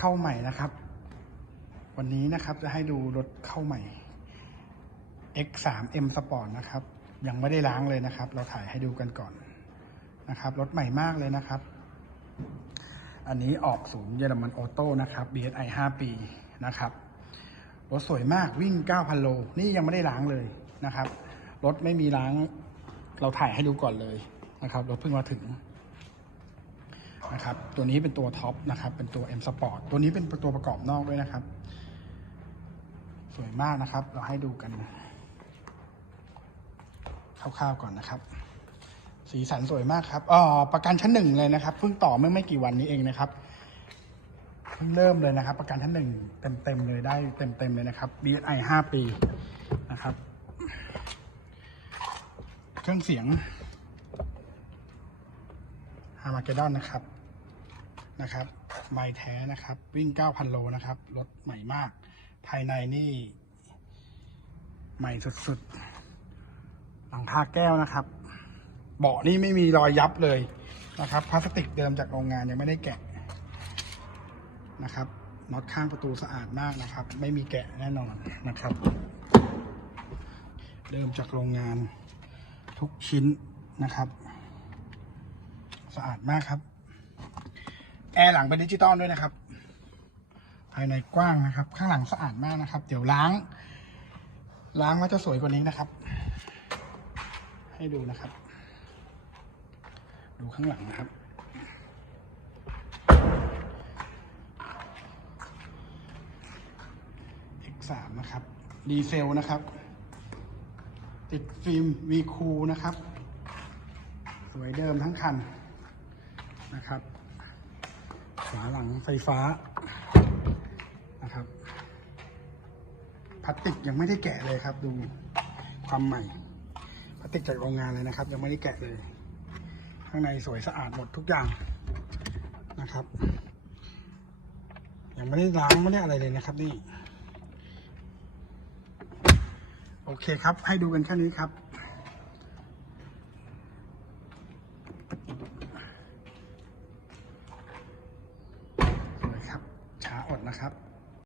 เข้าใหม่นะครับ วันนี้นะครับจะให้ดูรถเข้าใหม่ X3 M Sport นะครับ ยังไม่ได้ล้างเลยนะครับ เราถ่ายให้ดูกันก่อนนะครับ รถใหม่มากเลยนะครับ อันนี้ออกศูนย์เยอรมันออโต้นะครับ BSI 5 ปีนะครับรถสวยมากวิ่ง 9,000 โล นี่ยังไม่ได้ล้างเลยนะครับ รถไม่มีล้าง เราถ่ายให้ดูก่อนเลยนะครับ รถเพิ่งมาถึง นะครับ ตัวนี้เป็นตัวท็อปนะครับ เป็นตัว M Sport ตัวนี้เป็นตัวประกอบนอกด้วยนะครับ สวยมากนะครับ เราให้ดูกันคร่าวๆก่อนนะครับ สีสันสวยมากครับอ๋อประกันชั้นหนึ่งเลยนะครับ เพิ่งต่อเมื่อไม่กี่วันนี้เองนะครับ เพิ่งเริ่มเลยนะครับ ประกันชั้นหนึ่งเต็มๆเลยได้เต็มๆเลยนะครับ BSI 5ปีนะครับ เครื่องเสียงฮามาเกดอนนะครับ นะครับไมค์แท้นะครับ วิ่ง 9,000 โลนะครับ รถใหม่มาก ภายในนี่ ใหม่สุดๆ หลังคาแก้วนะครับ เบาะนี่ไม่มีรอยยับเลยนะครับพลาสติกเดิมจากโรงงานยังไม่ได้แกะนะครับน็อตข้างประตูสะอาดมากนะครับ ไม่มีแกะแน่นอนนะครับ เดิมจากโรงงานทุกชิ้นนะครับ สะอาดมากครับ ร์หลังเป็นดิจิตอลด้วยนะครับ ภายในกว้างนะครับ ข้างหลังสะอาดมากนะครับ เดี๋ยวล้าง ล้างแล้วจะสวยกว่านี้นะครับ ให้ดูนะครับ ดูข้างหลังนะครับ X3 นะครับ ดีเซลนะครับ ติดฟิล์มวีคูนะครับ สวยเดิมทั้งคันนะครับ ฝาหลังไฟฟ้านะครับพลาสติกยังไม่ได้แกะเลยครับ ดูความใหม่พลาสติกจากโรงงานเลยนะครับ ยังไม่ได้แกะเลย ข้างในสวยสะอาดหมดทุกอย่างนะครับ ยังไม่ได้ล้างไม่ได้อะไรเลยนะครับนี่ โอเคครับ ให้ดูกันแค่นี้ครับ สวยครับ ช้าอด นะครับ